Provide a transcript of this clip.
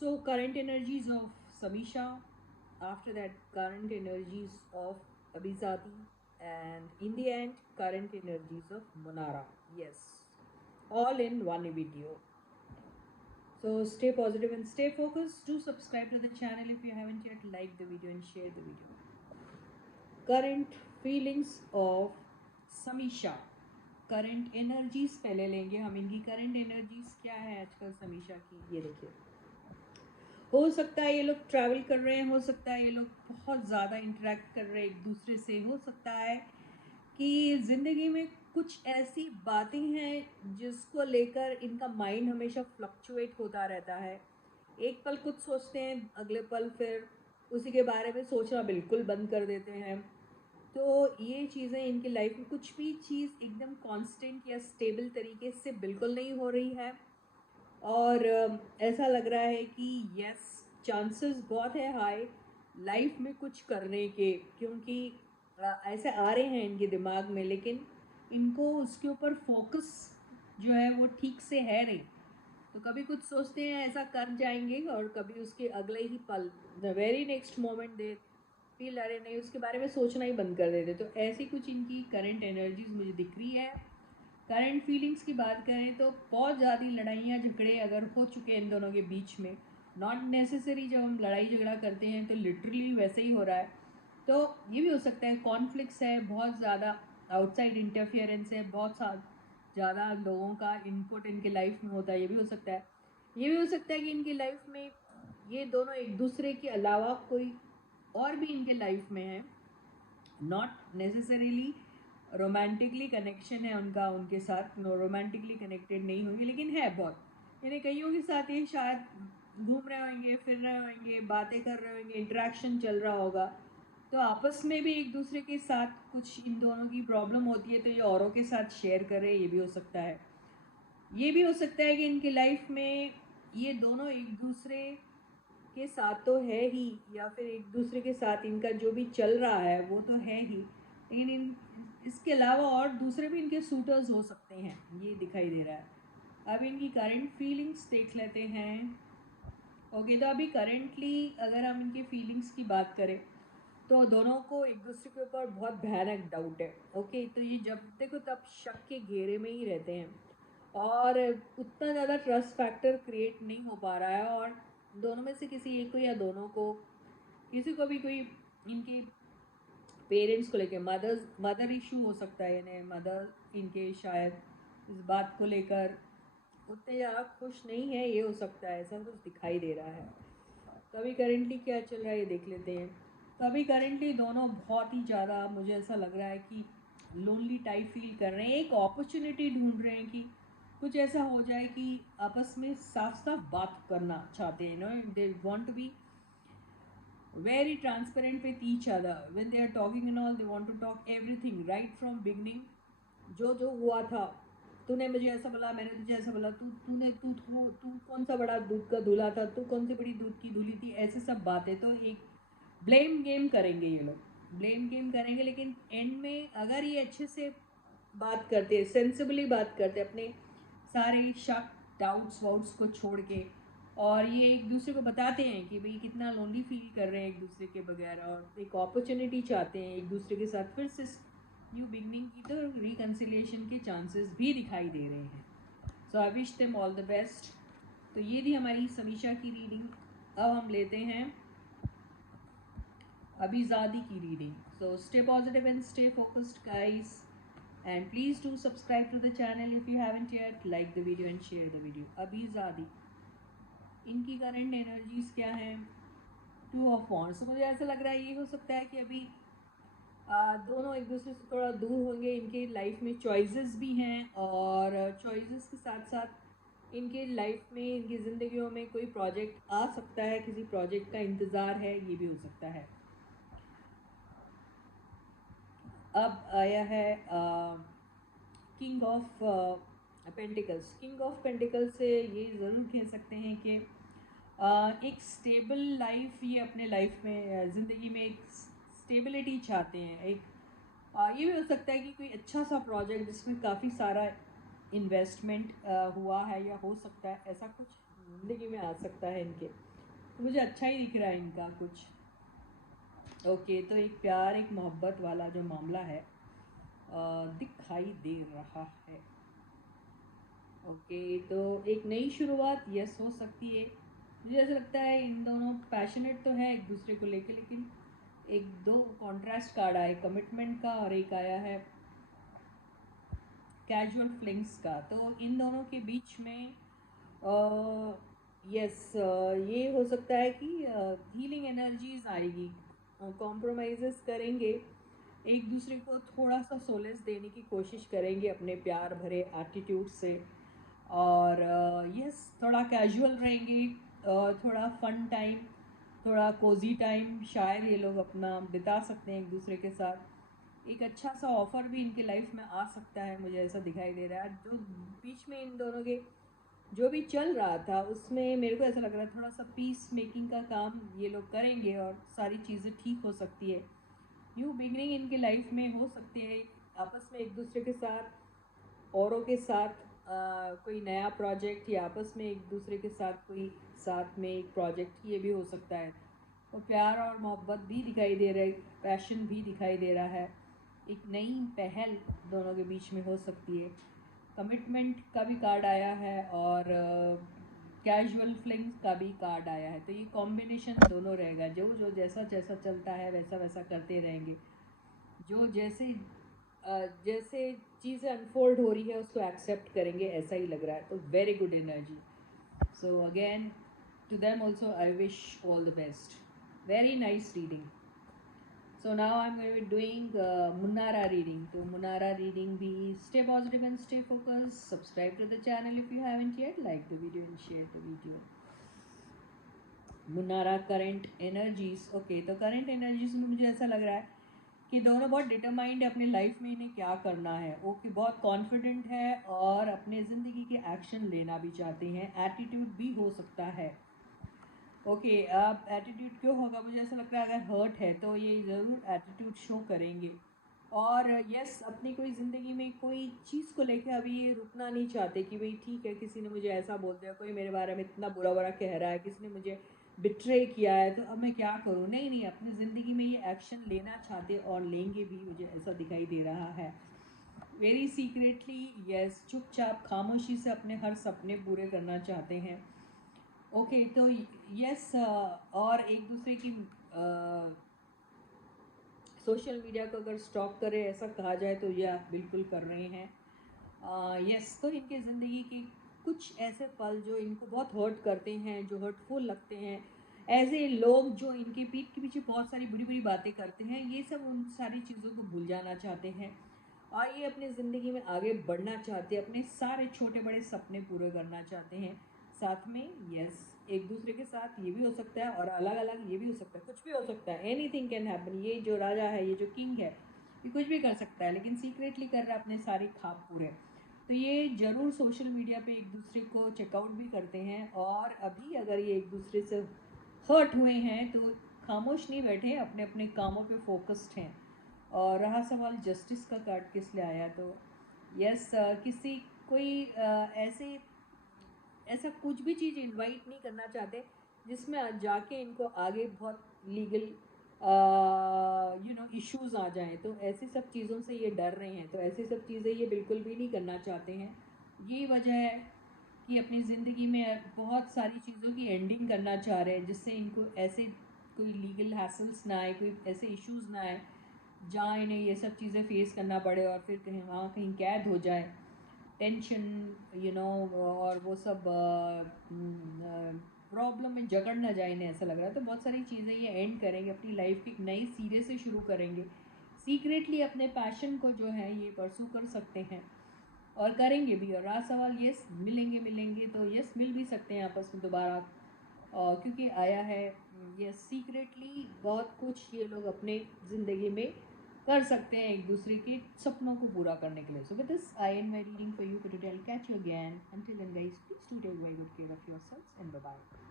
So current energies of Samisha, after that current energies of Abizadi, and in the end current energies of Munara. Yes, all in one video. So stay positive and stay focused. Do subscribe to the channel if you haven't yet. Like the video and share the video. Current feelings of Samisha. Current energies पहले लेंगे हम, इनकी current energies क्या है आजकल समीशा की, ये देखिए। हो सकता है ये लोग ट्रैवल कर रहे हैं, हो सकता है ये लोग बहुत ज़्यादा इंटरेक्ट कर रहे हैं एक दूसरे से, हो सकता है कि ज़िंदगी में कुछ ऐसी बातें हैं जिसको लेकर इनका माइंड हमेशा फ्लक्चुएट होता रहता है। एक पल कुछ सोचते हैं, अगले पल फिर उसी के बारे में सोचना बिल्कुल बंद कर देते हैं। तो ये चीज़ें इनकी लाइफ में, कुछ भी चीज़ एकदम कांस्टेंट या स्टेबल तरीके से बिल्कुल नहीं हो रही है। और ऐसा लग रहा है कि यस, चांसेस बहुत है हाई लाइफ में कुछ करने के, क्योंकि ऐसे आ रहे हैं इनके दिमाग में, लेकिन इनको उसके ऊपर फोकस जो है वो ठीक से है नहीं। तो कभी कुछ सोचते हैं ऐसा कर जाएंगे, और कभी उसके अगले ही पल, the very next moment they feel, अरे नहीं, उसके बारे में सोचना ही बंद कर देते। तो ऐसी कुछ इनकी करंट एनर्जीज मुझे दिख रही है। करंट फीलिंग्स की बात करें तो बहुत ज़्यादा लड़ाइयाँ झगड़े अगर हो चुके हैं इन दोनों के बीच में, नॉट नेसेसरी जब हम लड़ाई झगड़ा करते हैं तो लिटरली वैसे ही हो रहा है। तो ये भी हो सकता है कॉन्फ्लिक्ट्स है, बहुत ज़्यादा आउटसाइड इंटरफियरेंस है, बहुत ज़्यादा लोगों का इनपुट इनके लाइफ में होता है, ये भी हो सकता है। ये भी हो सकता है कि इनकी लाइफ में ये दोनों एक दूसरे के अलावा कोई और भी इनके लाइफ में है, नॉट नेसेसरीली रोमांटिकली कनेक्शन है उनका उनके साथ, नो रोमांटिकली कनेक्टेड नहीं होंगे, लेकिन है बहुत, यानी कईयों के साथ ये शायद घूम रहे होंगे, फिर रहे होंगे, बातें कर रहे होंगे, इंटरेक्शन चल रहा होगा, तो आपस में भी एक दूसरे के साथ कुछ इन दोनों की प्रॉब्लम होती है तो ये औरों के साथ शेयर करें, ये भी हो सकता है। ये भी हो सकता है कि इनकी लाइफ में ये दोनों एक दूसरे के साथ तो है ही, या फिर एक दूसरे के साथ इनका जो भी चल रहा है वो तो है ही, लेकिन इसके अलावा और दूसरे भी इनके सूटर्स हो सकते हैं, ये दिखाई दे रहा है। अब इनकी करंट फीलिंग्स देख लेते हैं। ओके, तो अभी करेंटली अगर हम इनकी फीलिंग्स की बात करें तो दोनों को एक दूसरे के ऊपर बहुत भयानक डाउट है। ओके, तो ये जब देखो तब शक के घेरे में ही रहते हैं, और उतना ज़्यादा ट्रस्ट फैक्टर क्रिएट नहीं हो पा रहा है, और दोनों में से किसी एक को या दोनों को, किसी को भी कोई इनके पेरेंट्स को लेकर मदर इशू हो सकता है, यानी मदर इनके शायद इस बात को लेकर उतने ज़्यादा खुश नहीं है, ये हो सकता है, ऐसा कुछ दिखाई दे रहा है। तो अभी करेंटली क्या चल रहा है ये देख लेते हैं। तो अभी करेंटली दोनों बहुत ही ज़्यादा, मुझे ऐसा लग रहा है कि लोनली टाइप फील कर रहे हैं, एक अपॉर्चुनिटी ढूंढ रहे हैं कि कुछ ऐसा हो जाए कि आपस में साफ साफ बात करना चाहते हैं, no, they want to be very transparent with each other when they are talking and all, they want to talk everything right from beginning। जो जो हुआ था, तूने मुझे ऐसा बोला, मैंने तुझे ऐसा बोला, तू कौन सा बड़ा दूध का धुला था, तू कौन सी बड़ी दूध की धुली थी, ऐसे सब बातें। तो एक ब्लेम गेम करेंगे ये लोग, ब्लेम गेम करेंगे, लेकिन एंड में अगर ये अच्छे से बात करते हैं, सेंसिबली बात करते हैं, अपने सारे शक डाउट्स वाउट्स को छोड़ के, और ये एक दूसरे को बताते हैं कि भाई कितना लोनली फील कर रहे हैं एक दूसरे के बगैर, और एक अपॉर्चुनिटी चाहते हैं एक दूसरे के साथ फिर से न्यू बिगनिंग की, तो रिकन्सिलिएशन के चांसेस भी दिखाई दे रहे हैं। So I wish them all the best. तो ये थी हमारी समीक्षा की रीडिंग। अब हम लेते हैं Abizadi की reading. So stay positive and stay focused guys, and please do subscribe to the channel if you haven't yet, like the video and share the video। Abizadi, इनकी करंट एनर्जीज क्या हैं? Two of wands. मुझे ऐसा लग रहा है ये हो सकता है कि अभी दोनों एक दूसरे से थोड़ा दूर होंगे, इनके लाइफ में चॉइसेस भी हैं, और चॉइसेस के साथ साथ इनके लाइफ में, इनकी ज़िंदगियों में कोई प्रोजेक्ट आ सकता है, किसी प्रोजेक्ट का इंतज़ार है, ये भी हो सकता है। अब आया है king of pentacles. King of pentacles से ये ज़रूर कह सकते हैं कि एक स्टेबल लाइफ ये अपने लाइफ में, ज़िंदगी में एक स्टेबिलिटी चाहते हैं। एक ये भी हो सकता है कि कोई अच्छा सा प्रोजेक्ट जिसमें काफ़ी सारा इन्वेस्टमेंट हुआ है, या हो सकता है ऐसा कुछ ज़िंदगी में आ सकता है इनके, तो मुझे अच्छा ही दिख रहा है इनका कुछ। ओके, तो एक प्यार एक मोहब्बत वाला जो मामला है दिखाई दे रहा है। ओके, तो एक नई शुरुआत यस हो सकती है। मुझे ऐसा लगता है इन दोनों पैशनेट तो है एक दूसरे को लेके, लेकिन एक दो कॉन्ट्रास्ट कार्ड आए, कमिटमेंट का और एक आया है कैजुअल फ्लिंग्स का। तो इन दोनों के बीच में यस ये हो सकता है कि हीलिंग एनर्जीज आएगी, कॉम्प्रोमाइज़ करेंगे, एक दूसरे को थोड़ा सा सोलेस देने की कोशिश करेंगे अपने प्यार भरे एटीट्यूड से। और यस थोड़ा कैजुअल रहेंगे, थोड़ा फन टाइम, थोड़ा कोजी टाइम शायद ये लोग अपना बिता सकते हैं एक दूसरे के साथ। एक अच्छा सा ऑफ़र भी इनके लाइफ में आ सकता है, मुझे ऐसा दिखाई दे रहा है। जो बीच में इन दोनों के जो भी चल रहा था उसमें मेरे को ऐसा लग रहा है थोड़ा सा पीस मेकिंग का काम ये लोग करेंगे और सारी चीज़ें ठीक हो सकती है। न्यू बिगनिंग इनके लाइफ में हो सकते हैं, आपस में एक दूसरे के साथ, औरों के साथ कोई नया प्रोजेक्ट, या आपस में एक दूसरे के साथ कोई साथ में एक प्रोजेक्ट, ये भी हो सकता है। तो प्यार और मोहब्बत भी दिखाई दे रहा है, पैशन भी दिखाई दे रहा है, एक नई पहल दोनों के बीच में हो सकती है। कमिटमेंट का भी कार्ड आया है और कैजुअल फ्लिंग्स का भी कार्ड आया है। तो ये कॉम्बिनेशन दोनों रहेगा, जो जो जैसा जैसा चलता है वैसा वैसा करते रहेंगे, जो जैसे जैसे चीज़ें अनफोल्ड हो रही है उसको एक्सेप्ट करेंगे, ऐसा ही लग रहा है। तो very good energy. So again to them also I wish all the best. Very nice reading. So now I'm going to be doing Munara reading. So Munara reading be stay positive and stay focused. Subscribe to the channel if you haven't yet. Like the video and share the video. मुनारा current energies. Okay, तो current energies में मुझे ऐसा लग रहा है कि दोनों बहुत डिटरमाइंड है अपनी लाइफ में इन्हें क्या करना है। ओके, बहुत कॉन्फिडेंट है और अपने ज़िंदगी के एक्शन लेना भी चाहते हैं। एटीट्यूड भी हो सकता है। ओके, अब एटीट्यूड क्यों होगा, मुझे ऐसा लगता है अगर हर्ट है तो ये ज़रूर एटीट्यूड शो करेंगे। और यस अपनी कोई ज़िंदगी में कोई चीज़ को लेकर अभी ये रुकना नहीं चाहते कि भाई ठीक है किसी ने मुझे ऐसा बोल दिया, कोई मेरे बारे में इतना बुरा बुरा कह रहा है, किसी ने मुझे बिट्रे किया है, तो अब मैं क्या करूँ। नहीं नहीं, अपनी ज़िंदगी में ये एक्शन लेना चाहते और लेंगे भी, मुझे ऐसा दिखाई दे रहा है। वेरी सीक्रेटली यस, चुपचाप खामोशी से अपने हर सपने पूरे करना चाहते हैं। ओके, तो यस और एक दूसरे की सोशल मीडिया को अगर स्टॉप करें ऐसा कहा जाए तो ये आप बिल्कुल कर रहे हैं। यस, तो इनके ज़िंदगी के कुछ ऐसे पल जो इनको बहुत हर्ट करते हैं, जो हर्टफुल लगते हैं, ऐसे लोग जो इनके पीठ के पीछे बहुत सारी बुरी बुरी बातें करते हैं, ये सब उन सारी चीज़ों को भूल जाना चाहते हैं और ये अपनी ज़िंदगी में आगे बढ़ना चाहते हैं, अपने सारे छोटे बड़े सपने पूरे करना चाहते हैं साथ में। यस, एक दूसरे के साथ ये भी हो सकता है और अलग अलग ये भी हो सकता है, कुछ भी हो सकता है। Anything can happen. ये जो राजा है, ये जो किंग है, ये कुछ भी कर सकता है, लेकिन सीक्रेटली कर रहा है अपने सारे ख्वाब पूरे। तो ये ज़रूर सोशल मीडिया पे एक दूसरे को चेकआउट भी करते हैं और अभी अगर ये एक दूसरे से हर्ट हुए हैं तो खामोश नहीं बैठे, अपने अपने कामों पे फोकस्ड हैं। और रहा सवाल जस्टिस का कार्ड किस लिए आया, तो यस किसी कोई ऐसे ऐसा कुछ भी चीज़ इनवाइट नहीं करना चाहते जिसमें जाके इनको आगे बहुत लीगल इश्यूज आ जाएं, तो ऐसी सब चीज़ों से ये डर रहे हैं। तो ऐसी सब चीज़ें ये बिल्कुल भी नहीं करना चाहते हैं। यही वजह है कि अपनी ज़िंदगी में बहुत सारी चीज़ों की एंडिंग करना चाह रहे हैं, जिससे इनको ऐसे कोई लीगल हैसल्स ना आए, कोई ऐसे इश्यूज़ ना आए जहाँ इन्हें ये सब चीज़ें फेस करना पड़े और फिर कहीं वहाँ कहीं कैद हो जाए, टेंशन और वो सब प्रॉब्लम में जकड़ ना जाए इन्हें, ऐसा लग रहा है। तो बहुत सारी चीज़ें ये एंड करेंगे, अपनी लाइफ की एक नई सिरे से शुरू करेंगे, सीक्रेटली अपने पैशन को जो है ये परसू कर सकते हैं और करेंगे भी। और रहा सवाल यस मिलेंगे मिलेंगे, तो यस मिल भी सकते हैं आपस में दोबारा, क्योंकि आया है यस सीक्रेटली बहुत कुछ ये लोग अपने ज़िंदगी में कर सकते हैं एक दूसरे के सपनों को पूरा करने के लिए। So with this I end my reading for you for today. I will catch you again. Until then guys, please do take very good care of yourselves and bye bye.